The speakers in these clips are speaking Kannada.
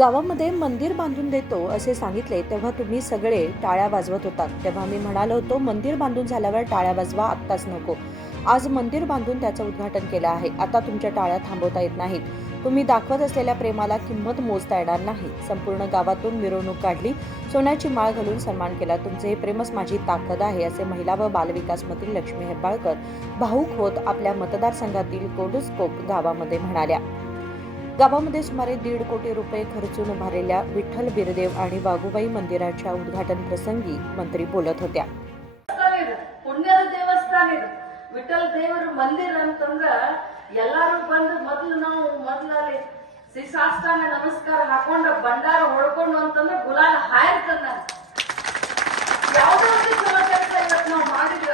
गावामध्ये मंदिर बांधून देतो असे सांगितले तेव्हा तुम्ही सगळे टाळ्या वाजवत होतात. तेव्हा मी म्हणालो होतो मंदिर बांधून झाल्यावर टाळ्या वाजवा, आत्ताच नको. आज मंदिर बांधून त्याचं उद्घाटन केलं आहे. आता तुमच्या टाळ्या थांबवता येत नाहीत. तुम्ही दाखवत असलेल्या प्रेमाला किंमत मोजता येणार नाही. संपूर्ण गावातून मिरवणूक काढली, सोन्याची माळ घालून सन्मान केला. तुमचे हे प्रेमच माझी ताकद आहे असे महिला व बालविकास मंत्री लक्ष्मी हेब्बाळकर भाऊक होत आपल्या मतदारसंघातील कोडुस्कोप गावामध्ये म्हणाल्या. गावामध्ये सुमारे 1.5 कोटी रुपये खर्चून उभारलेल्या विठ्ठल बिरदेव आणि वाघुबाई मंदिराच्या उद्घाटन प्रसंगी मंत्री बोलत होत्या. ಪುಣ್ಯದ ದೇವಸ್ಥಾನ ಇದು ವಿಠಲ್ ದೇವರ ಮಂದಿರ ಅಂತಂದ್ರ ಎಲ್ಲಾರು ಬಂದು ಮೊದಲಲ್ಲಿ ಶಿಶಾಷ್ಟಾಂಗ ನಮಸ್ಕಾರ ಹಾಕೊಂಡು ಭಂಡಾರ ಹೊಡ್ಕೊಂಡು ಅಂತಂದ್ರೆ ಗುಲಾಲ್ ಹಾಯ್ತದ. ಯಾವುದೇ ಒಂದು ಚಲೋ ಕೆಲಸ ಇವತ್ತು ನಾವು ಮಾಡಿದ್ರ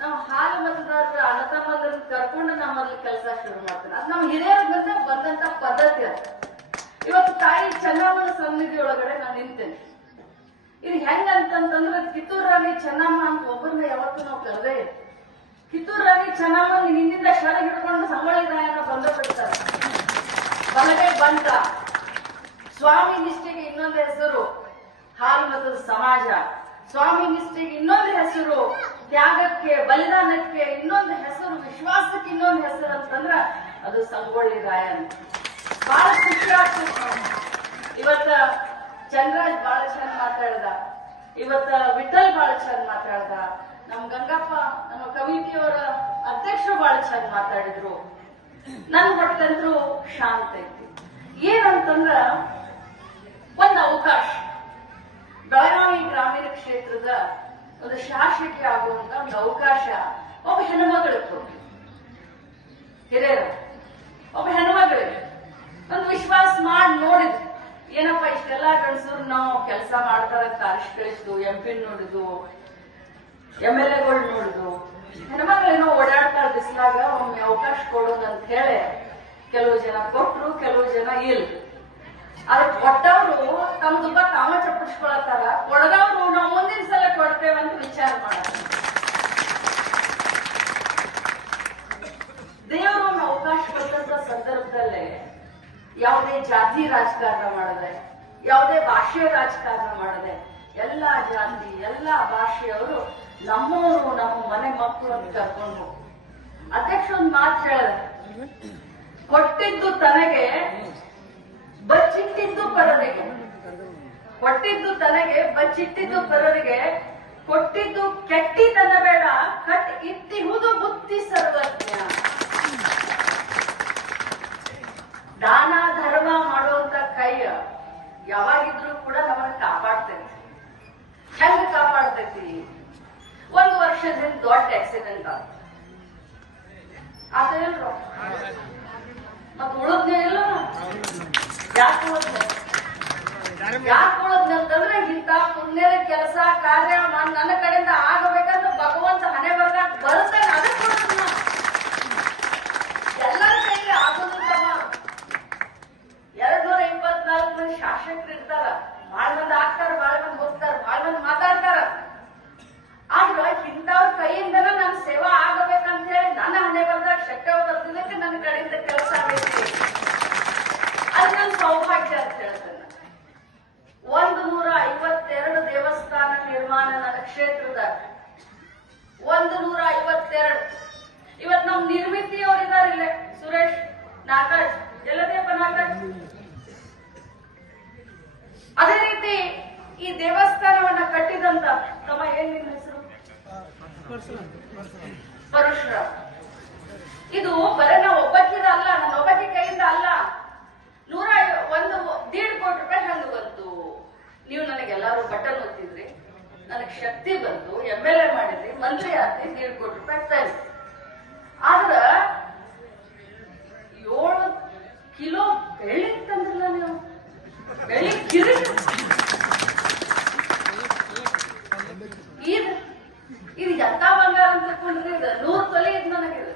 ನಾವು ಹಾಲು ಮತದಾರರ ಅಣ್ಣತಮ್ಮಂದ್ರನ್ನ ಕರ್ಕೊಂಡು ನಾವು ಮೊದಲು ಕೆಲಸ ಶುರು ಮಾಡ್ತೇವೆ. ಅದು ನಮ್ಮ ಹಿರಿಯರಿಂದ ಬಂದಂತ ಪದ್ಧತಿ ಅದು. ಇವತ್ತು ತಾಯಿ ಚೆನ್ನಮ್ಮನ ಸನ್ನಿಧಿ ಒಳಗಡೆ ನಾನು ನಿಂತೇನೆ. ಇದು ಹೆಂಗಂತಂದ್ರೆ ಕಿತ್ತೂರು ರಾಣಿ ಚೆನ್ನಮ್ಮ ಅಂತ ಒಬ್ಬರನ್ನ ಯಾವತ್ತೂ ನಾವು ಕರೆದೇ ಇಲ್ಲ. ಕಿತ್ತೂರು ರಾಣಿ ಚೆನ್ನಮ್ಮನ ಹಿಂದಿಂದ ಶರ ಹಿಡ್ಕೊಂಡು ಸಂಗೊಳ್ಳಿ ರಾಯಣ್ಣ ಬಂದ ಬಿಡ್ತಾರೆ. ಬಲಗೈ ಬಂಟ ಸ್ವಾಮಿ ನಿಷ್ಠೆಗೆ ಇನ್ನೊಂದು ಹೆಸರು ಹಾಲು ಮತದ ಸಮಾಜ. ಸ್ವಾಮಿ ನಿಷ್ಠೆಗೆ ಇನ್ನೊಂದು ಹೆಸರು ತ್ಯಾಗಕ್ಕೆ, ಬಲಿದಾನಕ್ಕೆ ಇನ್ನೊಂದು ಹೆಸರು, ವಿಶ್ವಾಸಕ್ಕೆ ಇನ್ನೊಂದು ಹೆಸರು ಅಂತಂದ್ರ ಅದು ಸಂಗೊಳ್ಳಿ ರಾಯಣ್ಣ. ಬಹಳ ಖುಷಿ ಆಗ್ತದೆ. ಇವತ್ತ ಚಂದ್ರರಾಜ್ ಬಹಳ ಚಂದ ಮಾತಾಡ್ದ, ಇವತ್ತ ವಿಠಲ್ ಬಹಳ ಚಂದ ಮಾತಾಡ್ದ, ನಮ್ ಗಂಗಪ್ಪ ನಮ್ಮ ಕಮಿಟಿಯವರ ಅಧ್ಯಕ್ಷರು ಬಹಳ ಚಂದ ಮಾತಾಡಿದ್ರು. ನನ್ ಹೊಟ್ಟಂತ್ರು ಶಾಂತ ಐತಿ. ಏನಂತಂದ್ರ ಒಂದು ಅವಕಾಶ ಬೆಳಗಾವಿ ಗ್ರಾಮೀಣ ಕ್ಷೇತ್ರದ ಒಂದು ಶಾಸಕಿ ಆಗುವಂತ ಒಂದು ಅವಕಾಶ ಒಬ್ಬ ಹೆಣ್ಮಗಳಿಗೆ ಕೊಟ್ಟು ಹಿರಿಯರ ಒಬ್ಬ ಹೆಣ್ಮಗಳಿಗೆ ಒಂದು ವಿಶ್ವಾಸ ಮಾಡಿ ನೋಡಿದ್ರು. ಏನಪ್ಪ ಇಷ್ಟೆಲ್ಲಾ ಗಂಡಸರು ನಾವು ಕೆಲಸ ಮಾಡ್ತಾರಂತ ಅರಿಶ್ MP ನೋಡಿದು, MLA ನೋಡಿದು, ಹೆಣ್ಮಕ್ಳೇನೋ ಓಡಾಡ್ತಾರ ಬಿಸಿಲಾಗ ಒಮ್ಮೆ ಅವಕಾಶ ಕೊಡೋದು ಅಂತ ಹೇಳಿ ಕೆಲವು ಜನ ಕೊಟ್ರು, ಕೆಲವು ಜನ ಇಲ್ಲ. ಅದಕ್ಕೆ ಕೊಟ್ಟವ್ರು ತಮ್ಮ ದುಬ್ಬ ತಾವ ಚಪ್ಪಡಿಸ್ಕೊಳತ್ತಾರ, ಕೊಡದವ್ರು ನಾವು ಮುಂದಿನ ಸಲ ಕೊಡ್ತೇವೆ ಅಂತ ವಿಚಾರ ಮಾಡ್ತಾರೆ. ದೇವರು ಒಂದು ಅವಕಾಶ ಕೊಟ್ಟಂತ ಸಂದರ್ಭದಲ್ಲೇ ಯಾವುದೇ ಜಾತಿ ರಾಜಕಾರಣ ಮಾಡದೆ, ಯಾವುದೇ ಭಾಷೆಯ ರಾಜಕಾರಣ ಮಾಡದೆ, ಎಲ್ಲಾ ಜಾತಿ ಎಲ್ಲಾ ಭಾಷೆಯವರು ನಮ್ಮವರು, ನಮ್ಮ ಮನೆ ಮಕ್ಕಳು ಅಂತ ಕರ್ಕೊಂಡು ಅಧ್ಯಕ್ಷ ಒಂದು ಮಾತು ಹೇಳಿದೆ. ಕೊಟ್ಟಿದ್ದು ತನಗೆ, ಬಚ್ಚಿಟ್ಟಿದ್ದು ಪರರಿಗೆ. ಕೊಟ್ಟಿದ್ದು ತನಗೆ, ಬಚ್ಚಿಟ್ಟಿದ್ದು ಪರರಿಗೆ. ಕೊಟ್ಟಿದ್ದು ಕೆಟ್ಟಿತನ ಬೇಡ, ಕಟ್ ಇಟ್ಟಿಹುದು ಬುದ್ಧಿ ಸರ್ವಜ್ಞ. ದಾನ ಧರ್ಮ ಮಾಡುವಂತ ಕೈ ಯಾವಾಗಿದ್ರು ಕೂಡ ನಮ್ಮನ್ನ ಕಾಪಾಡ್ತೈತಿ. ಹೆಂಗ ಕಾಪಾಡ್ತೈತಿ? 1 ವರ್ಷದಿಂದ ದೊಡ್ಡ ಆಕ್ಸಿಡೆಂಟ್ ಆತೇನ್ರ ಮತ್ ಉಳದ್ನೇ ಇಲ್ಲ. ಯಾಕೆ ಉಳದ್ನಂತಂದ್ರೆ ಇಂಥ ಪುಣ್ಯದ ಕೆಲಸ ಕಾರ್ಯ ನನ್ನ ಕಡೆಯಿಂದ ಆಗಬೇಕಂತ ಭಗವಂತ ಹಣೆ ಬರ್ದಾಗ ಬರುತ್ತಾನೆ. ಅದಕ್ಕೆ ಕೊಡ್ತಾನ. ಎಲ್ಲರ ಕೈಗೆ ಆಗೋದಿಲ್ಲ. 224 ಮಂದಿ ಶಾಸಕರು ಇರ್ತಾರ, ಬಹಳ ಮಂದಿ ಆಗ್ತಾರ, ಬಹಳ ಮಂದಿ ಹೋಗ್ತಾರ, ಬಹಳ ಮಂದಿ ಮಾತಾಡ್ತಾರ. ಆದ್ರ ಇಂಥವ್ರ ಕೈಯಿಂದನ ನನ್ನ ಸೇವಾ ಆಗಬೇಕಂತ ಹೇಳಿ ನನ್ನ ಹಣೆ ಬರ್ದಾಗ ಶಕ್ತಿ ಬರ್ತಿದ್ದಕ್ಕೆ ನನ್ನ ಕಡೆಯಿಂದ ಕೆಲಸ ಆಗೈತಿ. ಅದು ನನ್ನ ಸೌಭಾಗ್ಯ ಅಂತ ಹೇಳ್ತೇನೆ. 152 ದೇವಸ್ಥಾನ ನಿರ್ಮಾಣ ನನ್ನ ಕ್ಷೇತ್ರದಾಗ. 152. ಇವತ್ ನಮ್ ನಿರ್ಮಿತಿ ಅವರಿದ್ದಾರೆ ಇಲ್ಲೇ, ಸುರೇಶ್ ನಾಗರಾಜ್, ಎಲ್ಲದೇಪ ನಾಗರಾಜ್. ಅದೇ ರೀತಿ ಈ ದೇವಸ್ಥಾನವನ್ನ ಕಟ್ಟಿದಂತ ತಮ್ಮ ಏನ್ ನಿನ್ನ ಹೆಸರು? ಪರಶುರಾಮ್. ಇದು ಬರೀ ನಾವು ಒಬ್ಬಕ್ಕಿದ ಅಲ್ಲ, ನನ್ನ ಒಬ್ಬಕ್ಕೆ ಕೈಯಿಂದ ಅಲ್ಲ. 1.5 ಕೋಟಿ ರೂಪಾಯಿ ಹಂಗ ಬಂತು. ನೀವು ನನಗೆಲ್ಲಾರು ಬಟನ್ ಒತ್ತಿದ್ರಿ, ನನಗೆ ಶಕ್ತಿ ಬಂತು, MLA ಮಾಡಿದ್ರಿ, ಮಂತ್ರಿ ಆದ್ರಿ, 1.5 ಕೋಟಿ ರೂಪಾಯಿ ತಂದ್ರಿ. ಆದ್ರ 7 ಕಿಲೋ ಬೆಳ್ಳಿ ತಂದ್ರಲ್ಲ ನೀವು. ಬೆಳ್ಳಿ ಕಿರಿ ಇದು ಎಂತ ಬಂಗಾರ ಅಂತ ತಿಳ್ಕೊಂಡ್ರಿ? ಇದು 100 ತೊಲೆ ಇದು ನನಗಿದು.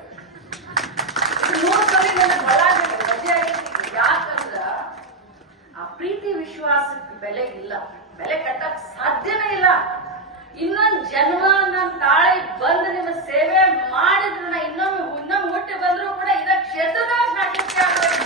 100 ತೊಲೆ ನನಗೆ ಬಹಳ ಮಜೆ ಆಗೈತಿ. ಯಾಕಂದ್ರ ಆ ಪ್ರೀತಿ ವಿಶ್ವಾಸಕ್ಕೆ ಬೆಲೆ ಇಲ್ಲ, ಬೆಲೆ ಕಟ್ಟಕ್ ಸಾಧ್ಯನೇ ಇಲ್ಲ. ಇನ್ನೊಂದು ಜನ್ಮ ನನ್ನ ತಾಳಿ ಬಂದು ನಿಮ್ಮ ಸೇವೆ ಮಾಡಿದ್ರ ಇನ್ನೊಮ್ಮೆ ಹುಟ್ಟಿ ಬಂದ್ರು ಕೂಡ ಇದ ಕ್ಷೇತ್ರದ ಸಾಧ್ಯತೆ ಆಗಬೇಕು.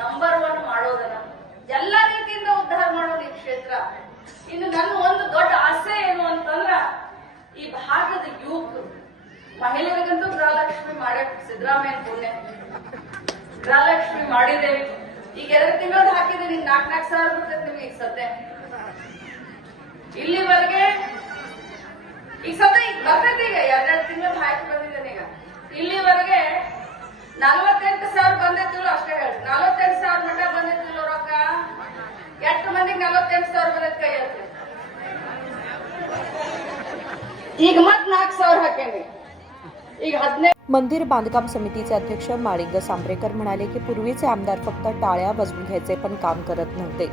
ನಂಬರ್ 1 ಮಾಡೋದನ್ನ ಎಲ್ಲ ರೀತಿಯಿಂದ ಉದ್ಧಾರ ಮಾಡೋದು ಈ ಕ್ಷೇತ್ರ. ಇನ್ನು ನನ್ನ ಒಂದು ದೊಡ್ಡ ಆಸೆ ಏನು ಅಂತಂದ್ರ ಈ ಭಾಗದ ಯುವಕರು ಮಹಿಳೆಯರಿಗಂತೂ ಗೃಹಲಕ್ಷ್ಮಿ ಮಾಡೇ ಸಿದ್ದರಾಮಯ್ಯ ಪುಣ್ಯ ಗೃಹಲಕ್ಷ್ಮಿ ಮಾಡಿದ್ದೇವೆ. ಈಗ 2 ತಿಂಗಳದ್ದು ಹಾಕಿದ್ದೀನಿ, 4,000 ಸಾವಿರ ಬರ್ತೈತೆ ನಿಮ್ಗೆ ಈಗ ಸದ್ಯ. ಇಲ್ಲಿವರೆಗೆ ಈಗ ಸದ್ಯ ಈಗ ಬರ್ತೈತೆ, ಈಗ 2 ತಿಂಗಳು ಹಾಕಿ ಬಂದಿದ್ದೇನೆ. ಈಗ ಇಲ್ಲಿವರೆಗೆ 48,000 ಬಂದೈತಿಲ್ಲ ಅಷ್ಟೇ ಹೇಳಿ. 48,000 ಮಟ್ಟ ಬಂದೈತಿಲ್ಲ ರೊಕ್ಕ. ಎಷ್ಟು ಮಂದಿಗೆ 48,000 ಬಂದೈತಿ ಕೈ ಹತ್ತಿ. ಈಗ ಮತ್ 4,000 ಹಾಕೇನಿ. ಈಗ 15 मंदिर बांधकाम समितीचे अध्यक्ष माळिंग सांब्रेकर म्हणाले की पूर्वीचे आमदार फक्त टाळ्या वाजवून घ्यायचे पण काम करत नव्हते.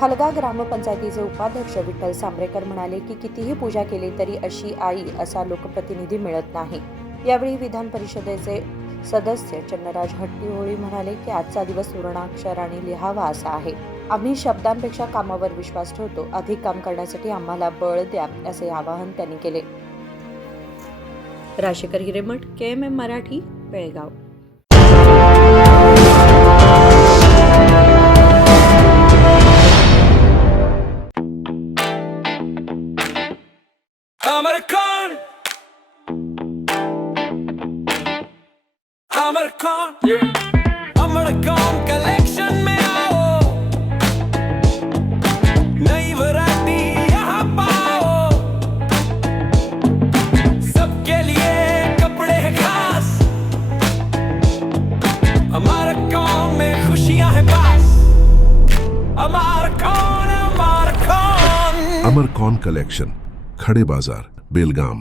हलगा ग्रामपंचायतीचे उपाध्यक्ष विठ्ठल सांब्रेकर म्हणाले की कितीही पूजा केली तरी अशी आई असा लोकप्रतिनिधी मिळत नाही. यावेळी विधान परिषदेचे सदस्य चन्नराज हट्टीहोळी म्हणाले की आजचा दिवस सुवर्णाक्षराने लिहावा असा आहे. आम्ही शब्दांपेक्षा कामावर विश्वास ठेवतो. अधिक काम करण्यासाठी आम्हाला बळ द्या असे आवाहन त्यांनी केले. राशेकर हिरेमठ, KMM मराठी, बेळगाव. अमरकॉन कलेक्शन में आओ, नई वैरायटी यहाँ पाओ, सबके लिए कपड़े हैं खास, अमरकॉन में खुशियाँ हैं पास, अमरकॉन अमरकॉन अमरकॉन कलेक्शन, खड़े बाजार, बेलगाम.